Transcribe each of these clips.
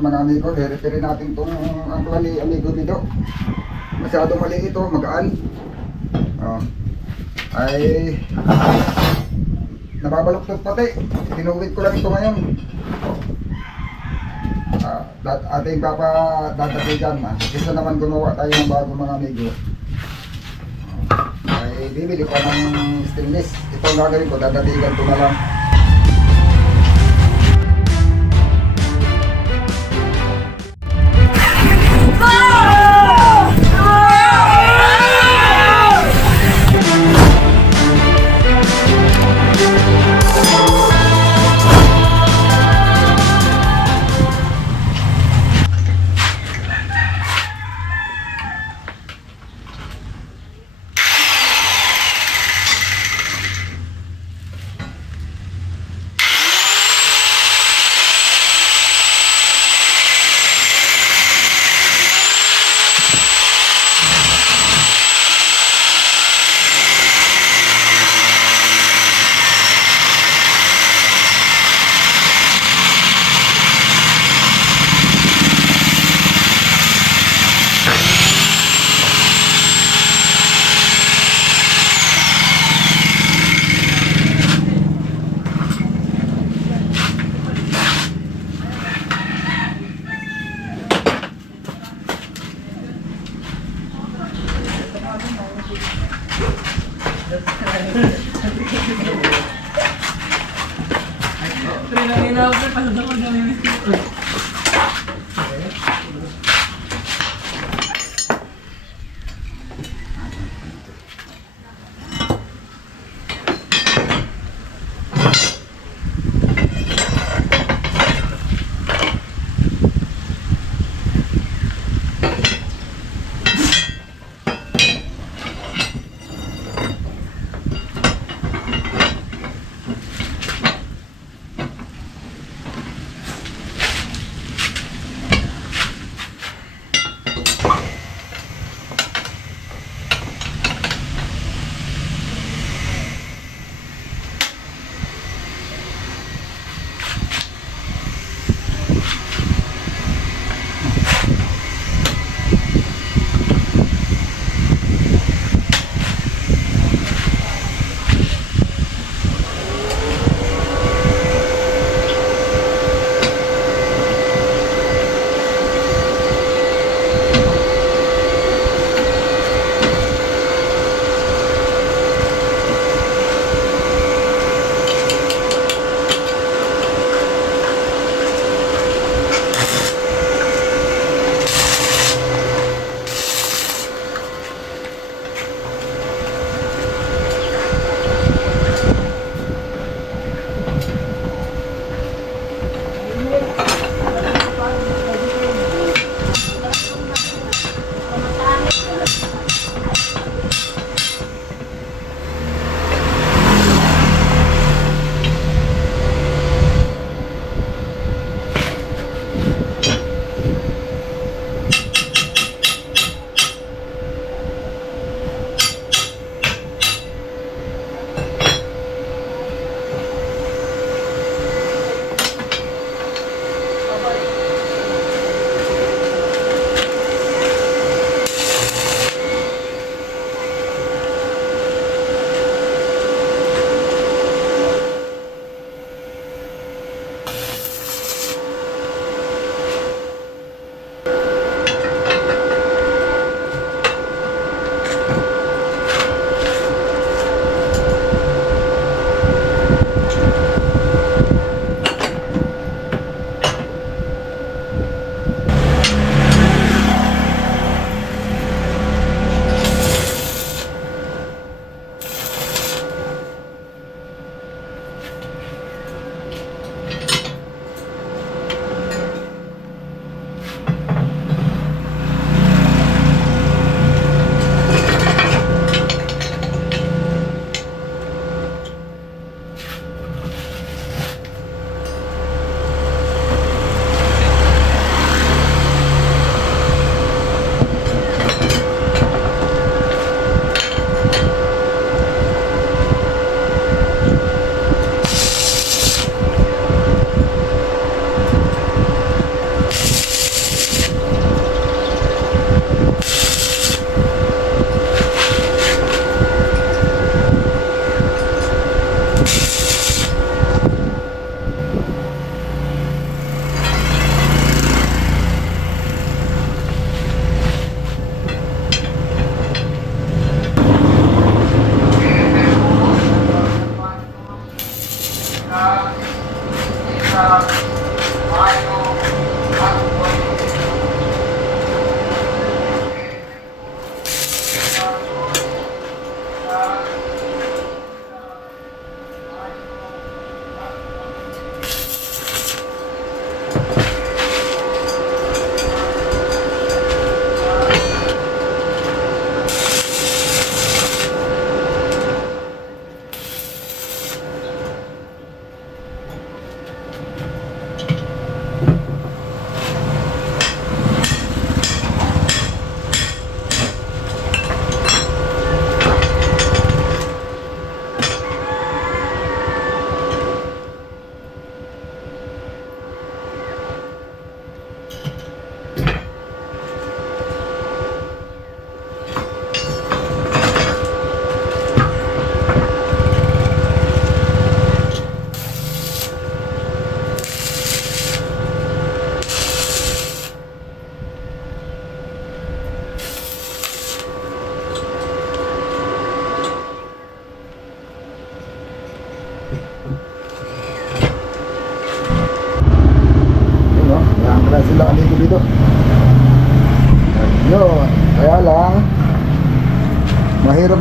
mga amigo, i-refer natin itong angkla ni amigo Bido. Masyadong maliit ito, magaan. Oh. Ay, nababaluktot pati. Tinuwid ko lang ito ngayon. Ah, dat ating papa dadagdagan na. Kesa naman gumawa tayo ng bago mga amigo. Ah, ay bibili pa ng stainless. Ito ang gagawin ko, dadagdagan ko na lang.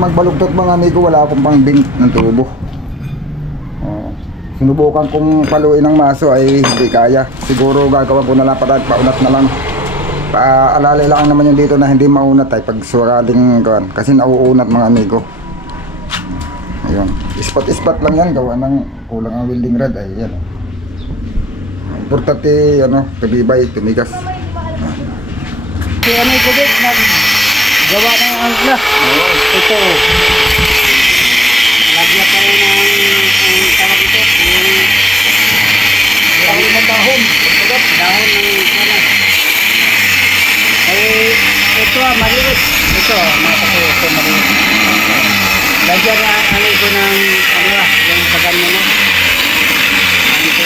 Mahirap magbalugtot mga amigo, wala akong pang bink ng tubo. Oh, sinubukan kong paluin ng maso ay hindi kaya. Siguro gagawa ko na lang parang paunat na lang. Paalala lang naman yung dito na hindi maunat ay pag sakaling kawan. Kasi nauunat mga amigo. Ayun. Spot-spot lang yan. Gawa ng kulang ang welding rod. Ay yan. Importante ano, kabibay, tumigas. Kaya may kubit nag gawa ng angkla. Ito. Lagyan tayo ng ang tawag ito. Yung Dahon ng dahon. dahon ng sana. Ay, ito ah, maliit. Ito, nakapag ito maliit. Lagyan na ano ito ng ano ah, yung pagan mo na. Ang ito,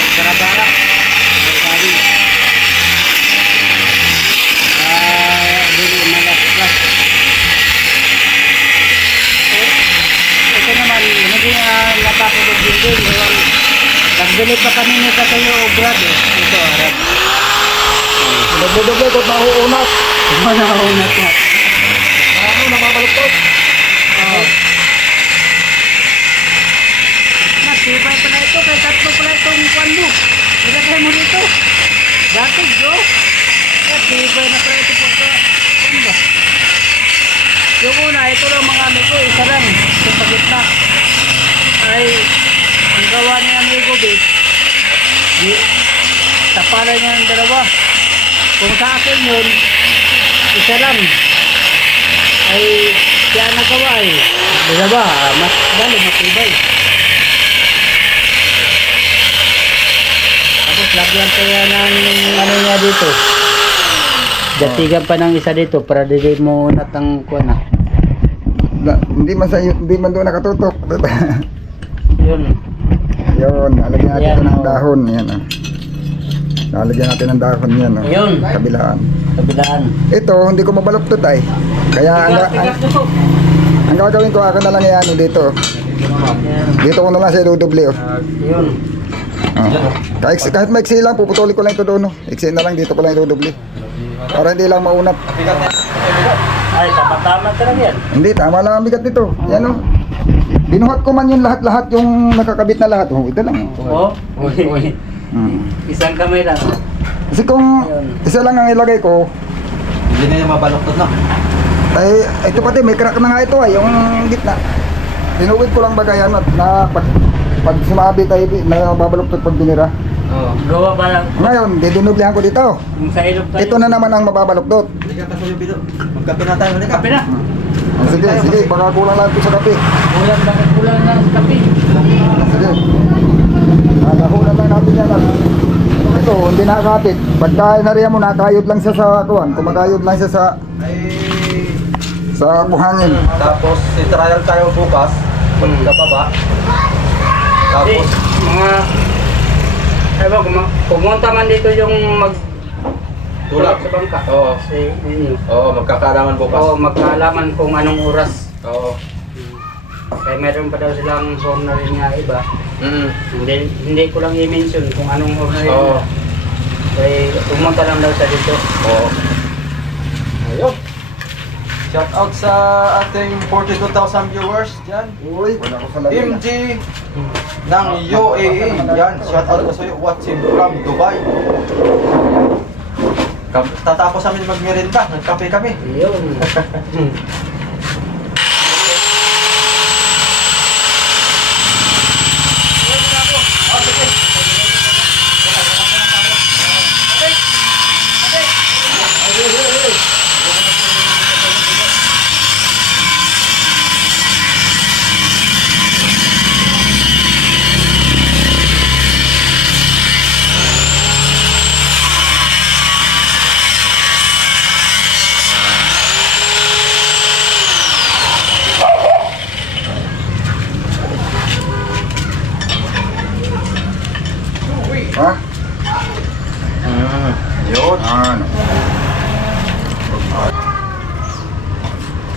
nagbili pa kami ni Katayo Obrad eh. Ito, Arab. Doble-doble ko nauunat. Manahunat na. Ano, namabaluktot. Oh. Nasibay pala ito, kay tatlo pala itong kwan mo. Ilagay mo dito. Dati, Jo. Nasibay na pala ito pagka. Kwan ba? Yung una, ito lang mga amigo, isa lang. Sa pagitna. Ay, ang gawa ni amigo, babe. Di, tapalan niya ng dalawa. Kung sa akin yun, isa lang ay kaya nagawa eh. Di ba? Mas dali, matibay. Tapos lagyan kaya ng ano niya dito. Datigan pa ng isa dito para di mo unat ang kuwan ah. Na, hindi man sa hindi man doon nakatutok. Yun. Yun, lalagyan natin Yan, ito ng oh. dahon. Yan, oh. Lalagyan natin ng dahon yan, oh. Ayun. Kabilaan. Kabilaan. Ito, hindi ko mabaluktot ay. Kaya ang, ang, ang gagawin ko, ako na lang yan oh, dito. Dito ko na lang siya idudoble, oh. Yun. Oh. Kahit, kahit maiksi lang, puputuli ko lang ito doon, oh. Iksi na lang, dito ko lang idudoble. Para hindi lang maunat. Ay, tama-tama talaga yan. Hindi, tama lang ang bigat nito. Yan, oh. Binuhat ko man yung lahat-lahat, yung nakakabit na lahat. Oh, ito lang. Oo. oh. Hmm. Isang kamay lang. Kasi kung isa lang ang ilagay ko, Hindi na yung mabaluktot na. ay ito pati may crack na nga ito ay yung gitna. Tinuwid ko lang bagay ano na pag pag sumabi tayo na babaluktot pag binira. Oo. Gawa ba lang Ngayon, didinublehan ko dito. yung sa ilog tayo? Ito na naman ang mababaluktot. Hindi ka kaso yung bido. Magkape na tayo. Hindi ka. Kape na. Oh, sige, sige, baka kulang lang ito sa kape. Kulang bakit kulang lang sa kape? Sige. Ah, nahunan lang natin yan. ah. Ito, hindi nakakapit. Pagka nariyan mo, nakayod lang siya sa kuwan. Kumakayod lang siya sa Ay, sa buhangin. tapos i-trial tayo bukas. Pagkababa. Hindi, Tapos, mga... Ay ba, kuma- pumunta man dito yung mag... tulak. sa bangka. Oo. Si ninyo. Oo, magkakaalaman bukas. O magkaalaman kung anong oras. Oo. Kaya meron pa daw silang rin nga iba. Mm. Hindi, hindi ko lang i-mention kung anong rin Oo. Kaya pumunta lang daw sa dito. Oo. Ayun. Shout out sa ating 42,000 viewers dyan. Uy, wala ko sa lamin. MG ng UAE. Yan, shout out ko sa iyo. Watching from Dubai. Tatapos kami magmerienda. Nagkape kami. Yun. Ha? Mm. Yun. Ano?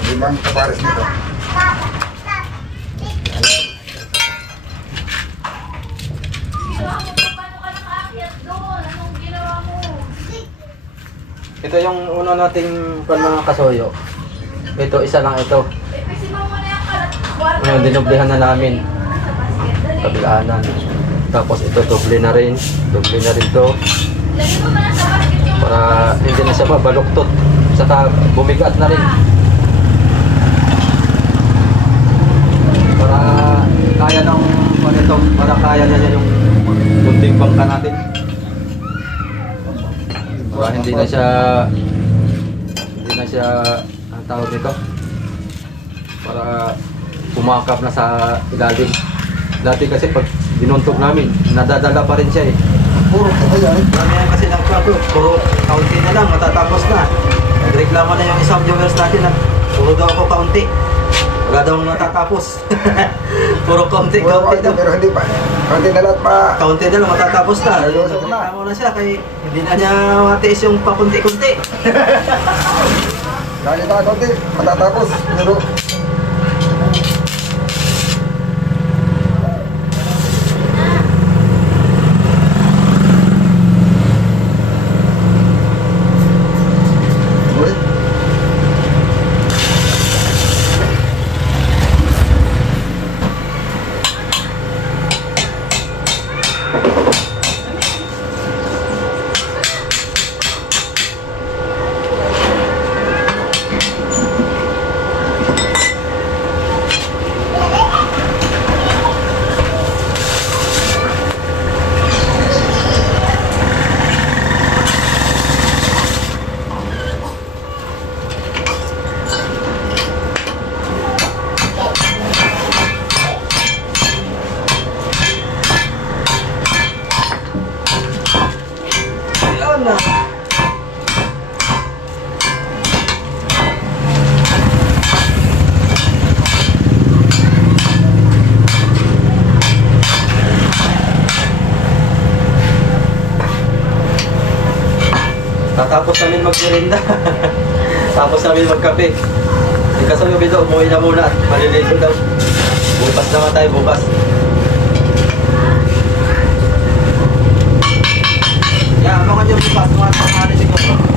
Limang kapares nito. Ito yung una nating pan mga kasoyo. Ito, isa lang ito. Eh. Ngayon, dinoblehan na namin. Dali. Kabilaanan. Tapos ito, doble na rin. Doble na rin to. Para hindi na siya mabaluktot. Saka bumigat na rin. Para kaya ng panito. Para kaya niya yung kunting bangka natin. Para hindi na siya hindi na siya ang tawag nito. Para pumakap na sa ilalim. Dati kasi pag binuntog namin, nadadala pa rin siya eh. Puro ka. Marami yan kasi ng club, puro kaunti na lang, matatapos na. Nagreklamo na yung isang viewers natin na puro daw ako kaunti. Wala daw natatapos. puro kaunti, Puro kaunti ka daw. pero hindi pa. Hindi na lahat pa. Kaunti na lang, matatapos na. Ayos na. Nagreklamo na siya kay hindi na niya matiis yung pakunti-kunti. Kaya ka konti, matatapos. Pero Tatapos namin magmerienda. Tapos namin magkape. Kasi yung video, umuwi na muna at malilito daw. Bukas naman tayo, bukas. Yeah, abangan nyo bukas mga tanghali siguro.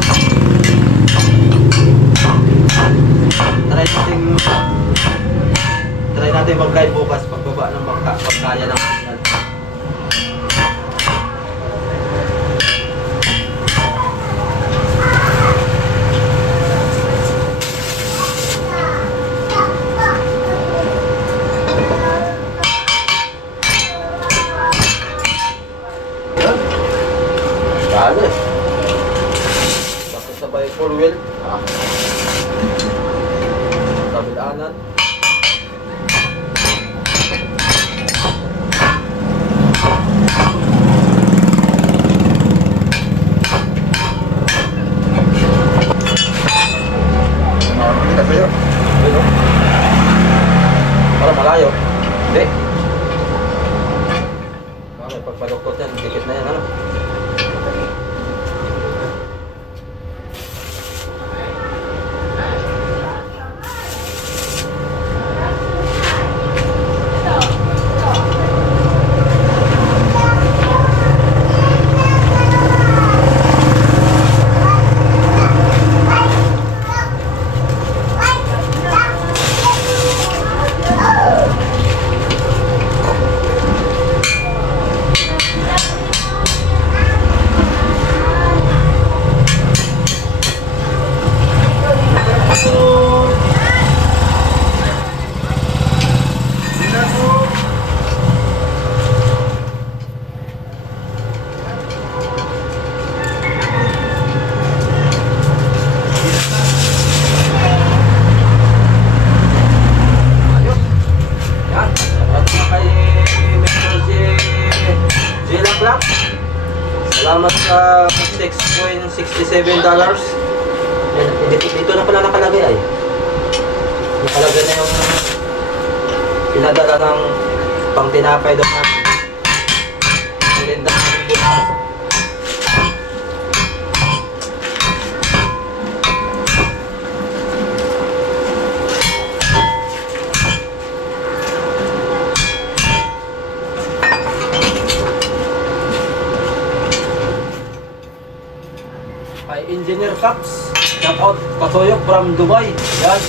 From Dubai. Yan.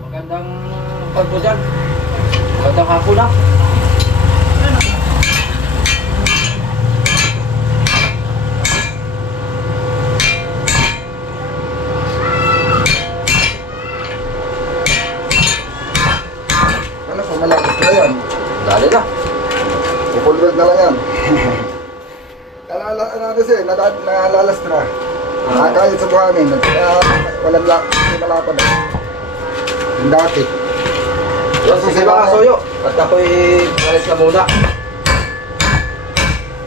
Magandang pagpo dyan. Magandang hapon na. Ano kung malakas na yan? Dali na. Kupulwag na lang yan. Nalala, ano kasi, nala- nalalastra. Nakakayot sa buhangin. Kaya walang la, hindi malapad. Yung dati. Yan, sige mga kasoyo. At ako'y alis na muna.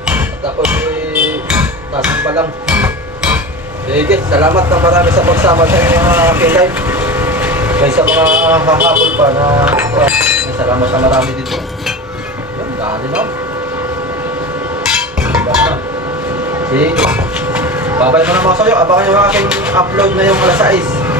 At ako'y tasang pa lang. Sige, salamat na marami sa pagsama sa inyo mga kilay. May sa mga hahabol pa na uh, salamat na marami dito. Na. Dali na. Sige. Babay mo na mga kasoyo. Abangan yung aking upload na yung alas 6.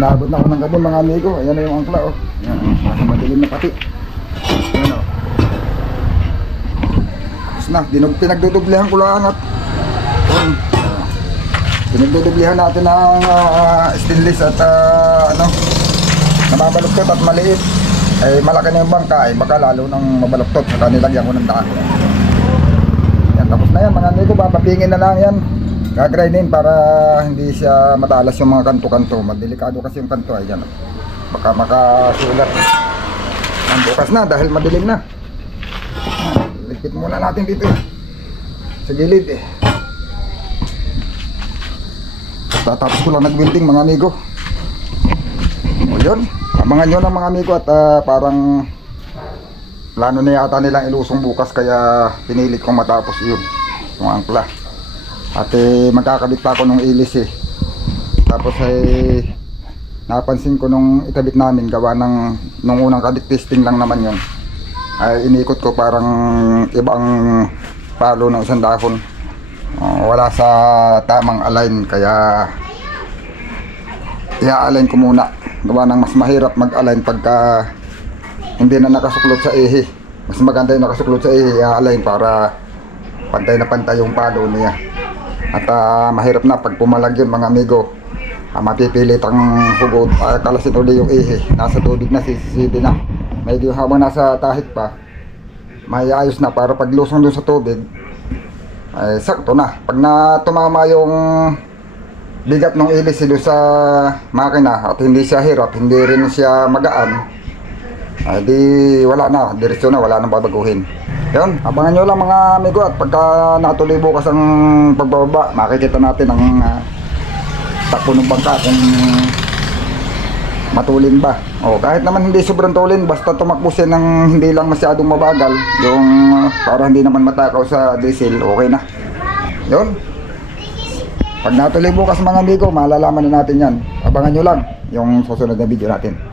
Ayun, inabot na ako ng gabi mga amigo. Ayan na yung angkla, oh. Ayan, oh. madilim na pati. Ayan, oh. Tapos na, dinug, pinagdudublihan ko lang at. Pinagdudublihan natin ng ah, stainless at ah, ano, nababaluktot at maliit. Eh, malaki na yung bangka, eh, baka lalo nang mabaluktot. Saka nilagyan ko ng dahon. Yan, tapos na yan, mga amigo, papapingin na lang yan. Gagrindin para hindi siya matalas yung mga kanto-kanto. Madelikado kasi yung kanto, ayan. Baka makasulat. Ang bukas na dahil madilim na. Likit muna natin dito. sa gilid eh. Tatapos ko lang nag-building mga amigo. O yun, abangan nyo lang mga amigo at ah, parang plano na yata nilang ilusong bukas kaya pinilit kong matapos yun. Yung angkla. At eh, magkakabit pa ako nung ilis eh. Tapos ay napansin ko nung ikabit namin gawa ng nung unang kabit testing lang naman yun. Ay inikot ko parang ibang palo ng isang dahon. Oh, wala sa tamang align kaya i-align ko muna. Gawa ng mas mahirap mag-align pagka hindi na nakasuklot sa ihi. Mas maganda yung nakasuklot sa ihi, i-align para pantay na pantay yung palo niya. At ah, mahirap na pag pumalag yun mga amigo. Ah, mapipilit ang hugod, uh, kalasin uli yung ihi. Nasa tubig na, sisisibi na. Medyo habang nasa tahit pa, may ayos na para pag lusong dun sa tubig, ay sakto na. Pag na tumama yung bigat ng ilis doon sa makina at hindi siya hirap, hindi rin siya magaan, ay di wala na, diretsyo na, wala nang babaguhin. Yun, abangan nyo lang mga amigo at pagka natuloy bukas ang pagbababa, makikita natin ang ah, takbo ng bangka kung matulin ba. O, kahit naman hindi sobrang tulin, basta tumakbo siya ng hindi lang masyadong mabagal, yung ah, para hindi naman matakaw sa diesel, okay na. Yun. Pag natuloy bukas mga amigo, malalaman na natin yan. Abangan nyo lang yung susunod na video natin.